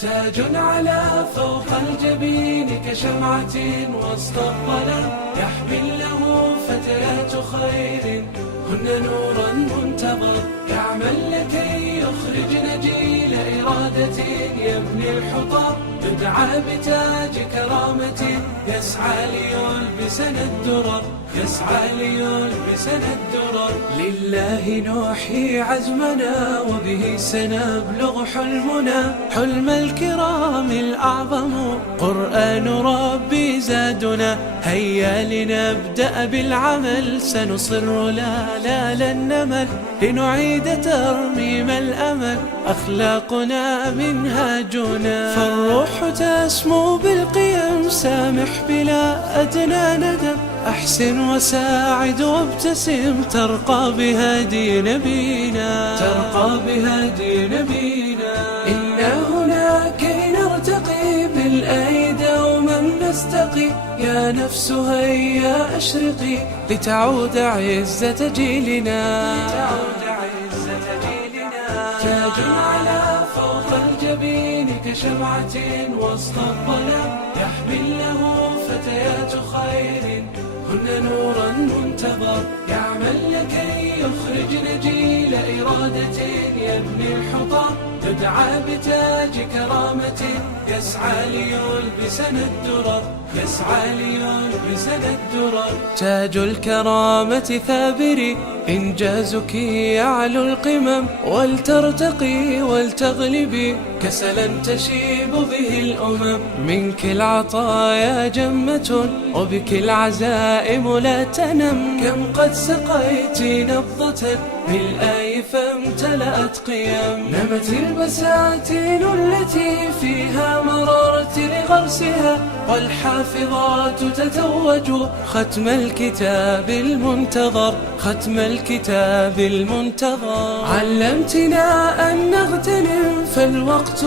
تاج على فوق الجبين كشمعة وسط الظلام، يحمل له فتيات خير هن نورا منتظر، يعمل لكي يخرج جيل إرادة يبني الحطام، يدعى بتاج كرامة يسعى ليلبسنا الدرر، يسعى ليلبسنا الدرر. لله نوحي عزمنا وبه سنبلغ حلمنا، حلم الكرام الأعظم قرآن ربي زادنا. هيا لنبدأ بالعمل سنصر لا لن نمل، لنعيد ترميم الأمل أخلاقنا منهاجنا. فالروح تسمو بالقيم سامح بلا أدنى ندم، أحسن وساعد وابتسم ترقى بهدي نبينا، ترقى بهدي نبينا. إنا هنا كي نرتقي بالآي دوما نستقي، يا نفس هيا أشرقي لتعود عزة جيلنا، لتعود عزة جيلنا. تاج على فوق الجبين كشمعة وسط الظلام، يحمل له فتيات خير هن نورا منتظر، يعمل لكي يخرج جيل إرادة يبني الحطام، يدعى بتاج كرامة يسعى ليلبسنا الدرر، يسعى ليلبسنا الدرر. تاج الكرامة ثابري إنجازك يعلو القمم، ولترتقي ولتغلبي كسلا تشيب به الأمم. منك العطايا جمة وبك العزائم لا تنم، كم قد سقيت نبضة بالآي فامتلأت قيم. نمت البساتين التي فيها مررت لغرسها، والحافظات تتوج ختم الكتاب المنتظر، ختم الكتاب المنتظر. علمتنا أن نغتنم فالوقت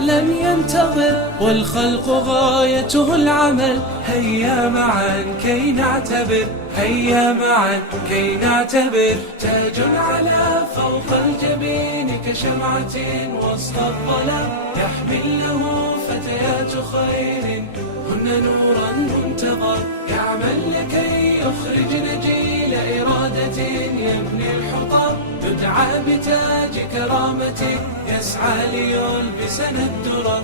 لن ينتظر، والخلق غايته العمل. هيا معا كي نعتبر، هيا معا كي نعتبر. تاج على فوق الجبين كشمعة وسط الظلام، يحمل له فتيات خير هن نورا منتظر، يعمل لكي يخرج جيل إرادة يبني الحطام، يدعى بتاج كرامة يسعى ليلبسنا الدرر.